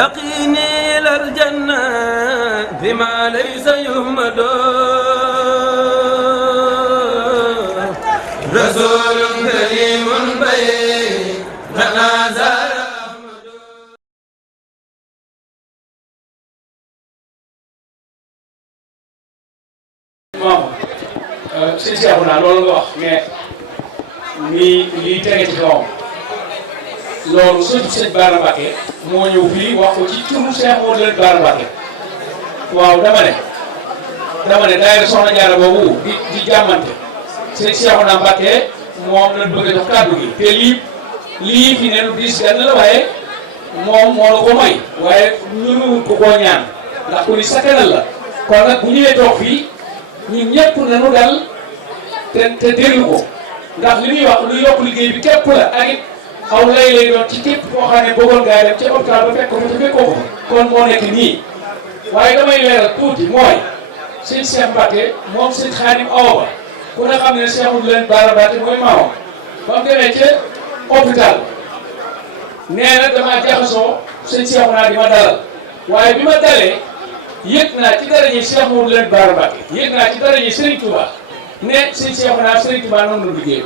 يقيني إلى الجنة بما ليس يهمد رسول كريم بين تنازل sëñ Cheikhouna loolu nga wax mais lii tege ci kawam loolu surtout sëñ Bara Mbacke moo ñëw fii wax ko ci turu Cheikh moo leen Bara Mbacke waaw dama ne daayira Soxna Jaara boobu di jàmmante sëñ Cheikhouna Mbacke moom lañ bëgg a jox kàddu gi te lii fi ne lu diis gann la waaye moom moo la ko may waaye ñu ko koo ñaan ndax ku ni sakkanal la kon nag bu ñëwee toog fii ñun ñëpp nañu dal te déglu ko ndax li muy wax lu yokk liggéey bi képp la ak it aw lay doon ci képp koo xam ne bëggoon ngaa dem ca hôpital ba fekk ko te fekkoo ko kon moo nekk nii waaye damay leeral tuuti mooy sëñ Cheikh Mbacke moom sëñ Xaadim Awa Ba ku ne xam ne Cheikhul leen Bara Mbacke mooy maamam ba mu demee ca hôpital nee na damaa jaxasoo sëñ Cheikhouna di ma dalal waaye bi ma dalee yëg naa ci dara ñi Cheikh Moudou leen Bara Mbacke yëg naa ci dara ñi Serigne Touba ne sëñ Cheikhouna Serigne Touba noonu la liggéey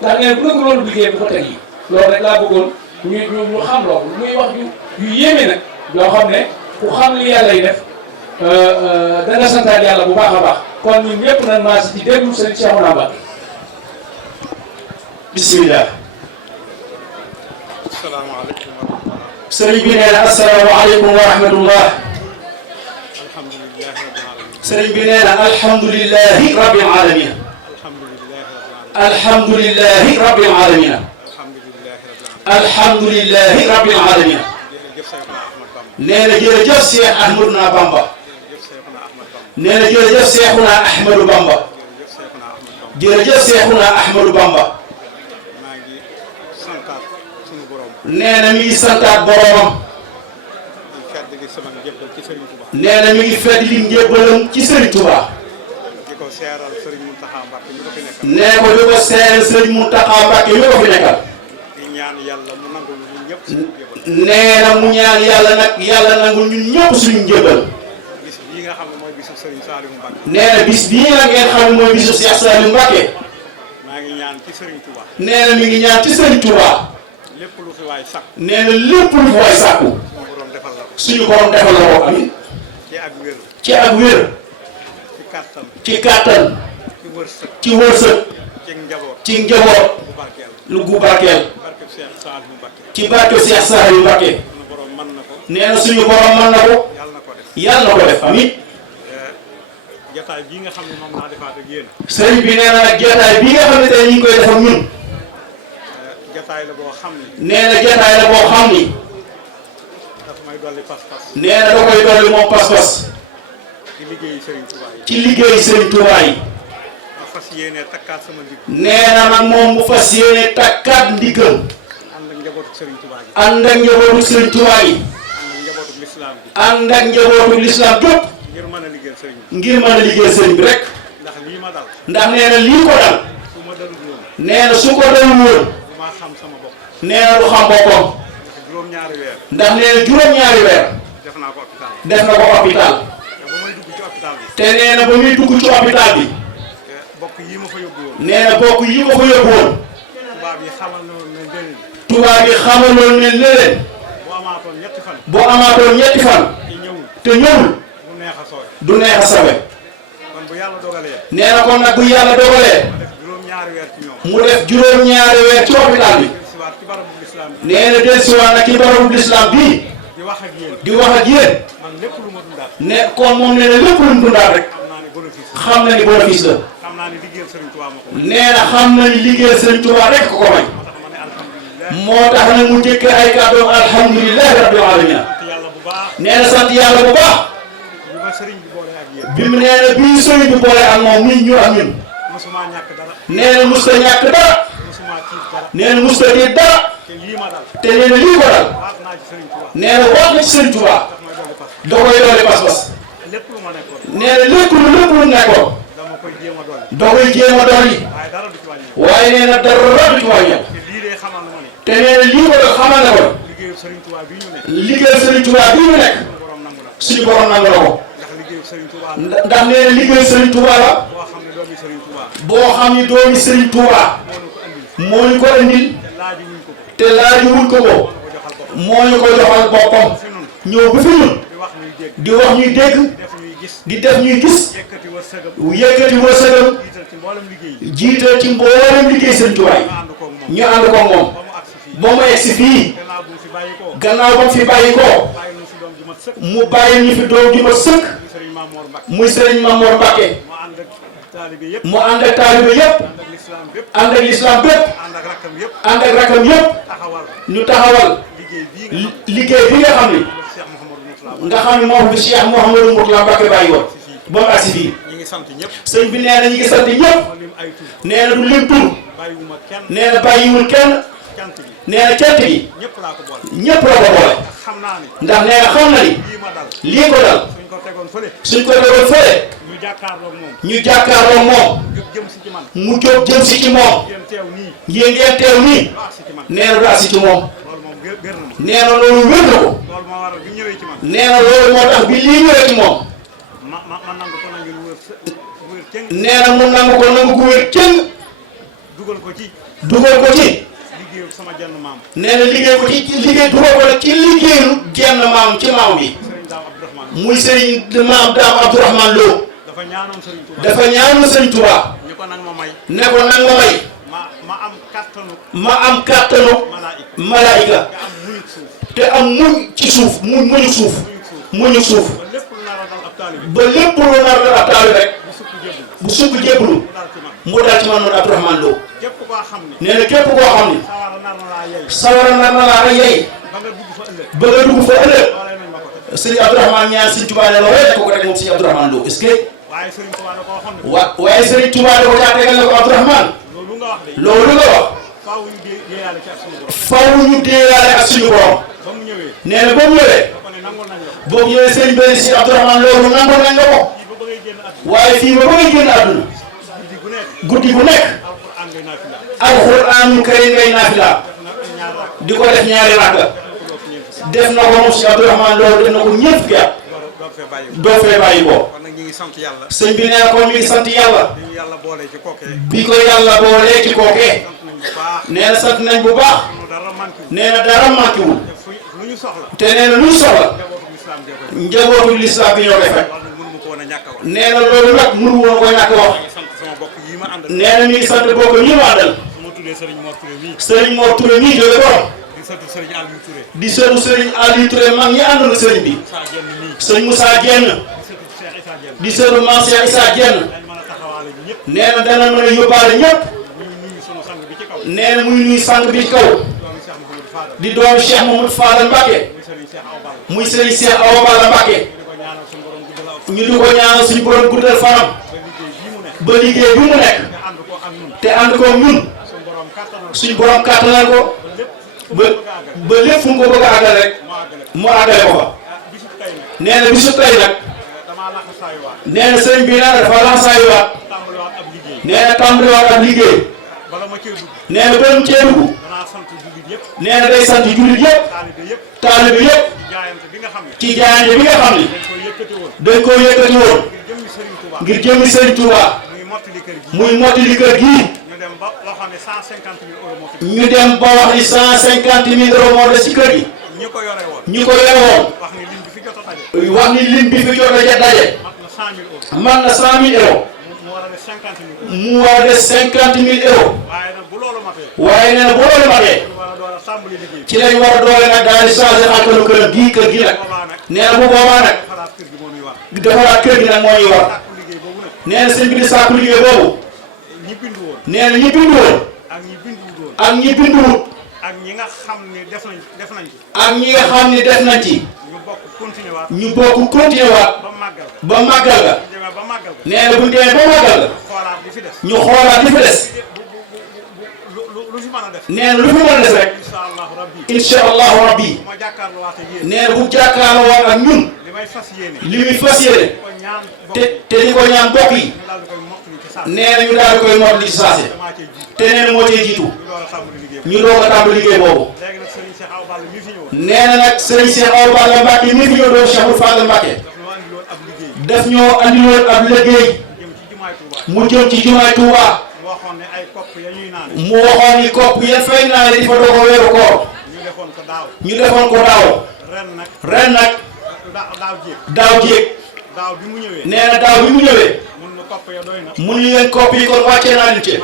ndax nee na bu nekk loolu liggéey bu ko teg yi loolu rek laa bëggoon ñu xam loolu muy wax yu yéeme nag yoo xam ne ku xam li yàlla yi def danga santaat yàlla bu baax a baax kon ñun ñëpp nañ maa si ci déglu Serigne Cheikhouna Mbacke. bismillah. asalaamaaleykum wa rahmatulah. sëriñ bi nee na asalaamaaleykum wa rahmatullah. sëriñ bi nee na alhamdulilahi rabbil alamin. alhamdulilahi rabbil alamin. alhamdulilahi rabbil alamin. nee na jërëjëf Cheikh Ahmadou Bamba. nee na jërëjëf Cheikhouna Ahmadou Bamba. jërëjëf Cheikhouna Ahmadou Bamba. nee na mi ngi santaat boromam. nee na mi ngi fedd li njébbalam ci Serigne Touba. di ko seeral Serigne Mountakha Mbacke mi ko fi nekkal. nee ko di ko seeral Serigne Mountakha Mbacke mi ko fi nekkal. di ñaan yàlla mu nangul ñun ñëpp suñu njébbal. nee na mu ñaan yàlla nag yàlla nangul ñun ñëpp suñu njébbal. bis bii nga xam ne mooy bisu Serigne Saliou Mbacke. nee na bis bii nag ngeen xam ne mooy bisu Cheikh Saliou Mbacke. maa ngi ñaan ci Serigne Touba. nee na mi ngi ñaan ci Serigne Touba. lépp lu fi waay sàkku. nee na lépp lu fi waay sàkku. suñu borom defal la ko. suñu borom defal la ko amiin. ci ak wér. ci ak wér. ci kàttan. ci kàttan. ci wërsëg. ci wërsëg. ci njaboot. ci njaboot. bu barkeel. lu gu barkeel. barke Cheikh Saliou Mbacke. ci barke Cheikh Saliou Mbacke. suñu borom mën na ko. nee na suñu borom mën na ko. yàlla na ko def. yàlla na ko def amiin. jataay bii nga xam ne moom laa defaat ak yéen. sëriñ bi nee na nag jataay bii nga xam ne tey ñu ngi koy def ak ñun. jataay la boo xam ni. nee na jataay la boo xam ni. daf may dolli pas-pas. nee na da koy dolli moom pas-pas. ci liggéeyu Serigne Touba yi. ci liggéeyu Serigne Touba yi. ma fas yéene takkaat sama ndig. nee na nag moom mu fas yéene takkaat ndiggam. ànd ak njabootu Serigne Touba gi. ànd ak njabootu Serigne Touba yi. ànd ak njabootu lislaam bi. ànd ak njabootu lislaam bépp. ngir mën a liggéeyal Serigne bi. ngir mën a liggéeyal Serigne bi rek. ndax lii ma dal. ndax nee na lii ko dal. su ma dalul woon. nee na su ko dalul woon. du ma xam sama bopp. nee na du xam boppam. ndax juróom-ñaari weer. ndax nee na juróom-ñaari weer. def naa ko hôpital. def na ko hôpital. te ba may dugg ci hôpital bi. te nee na ba muy dugg ci hôpital bi. bokk yi ma fa yóbbu woon. nee na bokk yi ko fa yóbbu woon. tubaab yi xamal na woon ne njëriñ. tubaab yi xamaloon ne leen. boo amaatoon ñetti fan. boo amaatoon ñetti fan. te ñëwul. te ñëwul. du neex a sooy. du neex a sawe. kon bu yàlla dogalee. nee na kon nag bu yàlla dogalee. ma def juróom-ñaari weer ci ñoom. mu def juróom-ñaari weer ci hôpital bi. dellusiwaat ci barabu lislaam bi. nee na dellusiwaat nag ci barabu lislaam bii. di wax ak yéen. di wax ak yéen. man lépp lu ma dundaat. ne kon moom nee na lépp lu mu dundaat rek. xam naa ne bénéfice la. xam na ni bénéfice la. xam naa ne liggéeyal Serigne Touba ma ko. nee na xam na ni liggéeyal Serigne Touba rek ko may. moo tax ma ne alhamdulilah. moo tax nag mu jëkk ay kàddoom alhamdulilahi rabbil alamin. sant yàlla bu baax. nee na sant yàlla bu baax. bi ma Serigne bi boole ak yéen. bi mu nee na bii sëriñ bi boole ak moom muy ñu ak ñun. mosuma ñàkk dara. nee na musta ñàkk dara. mosuma tiit dara. nee na musta tiit dara. te lii ma dal. te nee na lii ko dal. waat naa ci Serigne Touba. nee na wax na ci Serigne Touba. daf may dolli pas. da koy dolli pas-pas. lépp lu ma nekkoon. nee na lépp lu nekkoon. dama koy jéem a dolli. da koy jéem a dolli. waaye dara du ci wàññi. waaye nee na dara du ci wàññeeku. te lii de xamal na ma ni. te nee na lii ko def xamal na ko. liggéeyal liggéeyu Serigne Touba bii ñu nekk suñu borom nangu na ko ndax nee na liggéeyu Serigne Touba la boo xam ni doomi Serigne Touba moo ñu ko indil te laajuwuñ ko ko moo ñu ko joxal boppam ñëw ba fi ñun di wax ñuy dégg di def ñuy gis yëkkati wërsëgam jiital ci mboolem liggéey Serigne Touba yi ñu ànd ko moom ba mu egsi fii gannaaw ba mu fi bàyyi ko mu bàyyi ñu fi doom ju ma sëkk muy Serigne Mamor Mbacke mu ànd ak taalibe yëpp ànd ak lislaam bépp ànd ak rakkam yëpp ñu taxawal liggéey bi nga xam ni moom bi Cheikh Mouhamadou Mourtala Mbacke bàyyi woon ba mu agsi fii sëñ bi nee na ñu ngi sant ñëpp nee na du lim tur nee na bàyyiwul kenn nee na cant gi ñëpp la ko boole ndax nee na xam na ni lii ko dal suñ ko tegoon fële ñu jàkkaarloo moom mu jóg jëm si ci moom ngeen teew nii nee na du agsi ci moom nee na loolu wér na ko nee na loolu moo tax bi lii ñëwee ci moom nee na mu nangu ko nangu gu wér cëng dugal ko ci nee na liggéey ko ci liggéey dugal ko ci liggéeyu jenn maam ci maam bi muy Serigne maam Daam Abdourahmane Lo dafa ñaanoon Serigne Touba ne ko nag ma may ma am kàttanu malaayika te am muñ ci suuf muñu suuf ba lépp lu nar a ab taalibe rek bu sukk jébbalu mu daal ci man Abdourahmane Lo nee na képp koo xam ni sawara nar na laa yey ba nga dugg fa ëllëg Serigne Abdourahmane ñaan Serigne Touba ne loolee def ko rek moom Serigne Abdourahmane Lo est-ce que waaye Serigne Touba da ko caa tegal ne ko Abdourahmane loolu nga wax faw ñu déeyaale ak suñu borom nee na ba mu ñëwee boobu ñëwee Serigne benn si Abdourahmane loolu nangul nañ nga ko waaye fii ba bëgg a génn àdduna guddi gu nekk alxuraan karim ngay naafila di ko def ñaari rakka def na ko moom si Abdourahmane loolu def na ko ñëpp fukki at doo fee bàyyi ko sëñ bi nee na kon mi ngi sant yàlla bi ko yàlla boolee ci kookee nee na sant nañ bu baax nee na dara manquéwul te nee na lu ñu soxla njabootu lislaam bi ñoo koy fekk nee na loolu nag mënu woon ko ñàkk wax nee na mi ngi sant bokk ñi ma àndal Serigne Mor Touré mii jóge borom di sëtu Serigne Aliou Touré mag ñi àndoon Serigne bi Serigne Moussa Dieng di sëtu Mame Cheikh Issa Dieng nee na dana mën a yóbbaale ñëpp nee na muy nuy sang bi ci kaw di doomu Cheikh Mamadou Fadal Mbacke muy Serigne Cheikh Awa Balla Mbacke ñu di ko ñaanal suñu borom guddal fanam ba liggéey bi mu nekk te ànd ko ñun suñu borom kàttanal ko ba lépp fu mu ko bëgg a àggale rek mu àggale ko fa nee na bisu tey nag nee na sëñ bi nag dafa laxasaayuwaat nee na tàmbaliwaat ab liggéey nee na ba mu cee dugg nee na day sant jullit yëpp taalibe yëpp ci jaayante bi nga xam ni dañ koo yëkkati woon ngir jëmmi Serigne Touba muy mottali kër gii ñu dem ba wax ni 150 000 euros moo des ci kër gi ñi ko yore woon wax ni lim bi fi jot a daje man na 100 000 euros mu war a des 50 000 euros waaye nee na bu loolu matee ci lañ war a doole nag daal di changé xàkkalu kër gi nag nee na bu boobaa nag defaraat kër gi nag moo ñuy war nee na sëñ bi di sàkku liggéey boobu nee na ñi bindu woon ak ñi binduwut ak ñi nga xam ne def nañ ci ak ñi nga xam ne def nañ ci ñu bokk continuer waat ba màggal ga nee na bu ñu demee ba màggal ga ñu xoolaat li fi des nee na lu fi mën a des rek incha allahu rabbi nee na bu jàkkaarloo waat ak ñun li muy fas yéene te di ko ñaan mbokk yi nee na ñu daal di koy mottali ci saase te nee na moo cee jiitu ñu doog a tàmbali liggéey boobu. léegi nag Serigne Cheikh Awa Balla mi fi ñëwoon. nee na nag Serigne Cheikh Awa Balla Mbacke mi fi ñëw doon Cheikh Fadal Mbacke. daf ñoo andiloon ab liggéey. mu jëm ci jumaay Touba. mu waxoon ne ay kopp ya ñuy naan. mu waxoon ni kopp yan fay naane di fa doog a weeru koor. ñu defoon ko daaw. ñu defoon ko daaw. ren nag. daaw jéeg. daaw bi mu ñëwee. nee na daaw bi mu ñëwee. mun na kopp ya doy na. mun leen kopp yi kon wàccee naa leen ci.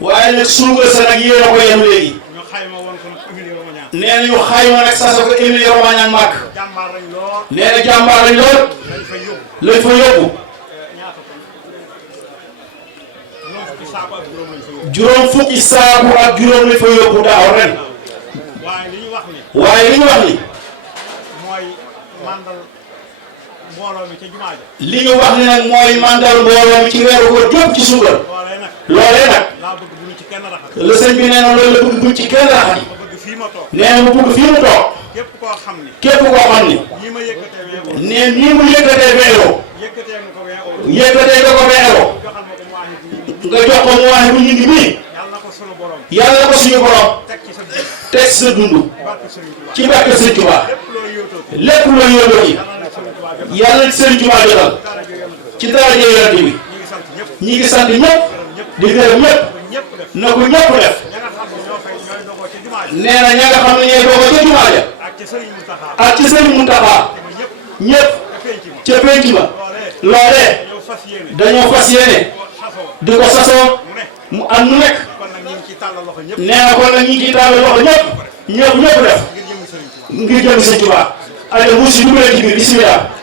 waaye nag suugal sa nag yéen a ko yenu léegi. ñu xayma woon ko nag Émilie Romagnane. nee na ñu xayma nag sasa ko Émilie Romagnane màgg. jàmbaar lañ lool. nee na jàmbaar lañ lool. lañ fa yóbbu. juróom fukki saaku ak juróom lañ fa yóbbu daaw ren. waaye li ñu wax ni. waaye li ñu wax ni. mooy mandal mbooloo mi ca jumaa ja. li ñu wax ni nag mooy mandal mbooloo mi ci weeru ko jóg ci suugal. loolee nag. laa bëgg bu ñu ci kenn raxas. le sëñ bi nee na loolu la bëgg buñ ci kenn raxas. ma bëgg fii ma toog. nee na mu bëgg fii mu toog. képp koo xam ni. képp koo xam ni. nii ma yëkkatee 20 euros. nee nii mu yëkkatee 20 euros. yëkkatee nga ko 20 euros. yëkkatee nga ko 20 euros. nga jox ko mu waaxe bu ñu ngi nii. yàlla na ko suñu borom. yàlla na ko suñu borom. teg ci sa dund. teg ci sa dund. ci barke Sëriñ Tuubaa. lépp loo yóotoo ci. yàlla na Sëriñ Tuubaa jotal. ci daraja Yonent bi. ñi ngi sant ñëpp. di gërëm ñëpp. na ko ñëpp def. nee na ña nga xam ne ñooy doog ca jumaa ja. ak ci Sëriñ Muntaxa. ñëpp. ca penc ma. loolee. dañoo fas yéene. di ko sasoo. mu am nu nekk. nee na kon nag ñi ngi ciy tàllal loxo ñëpp. ñëpp def. ngir jëm Sëriñ Tuubaa. aywa mu si dugalee ci biir bismillah.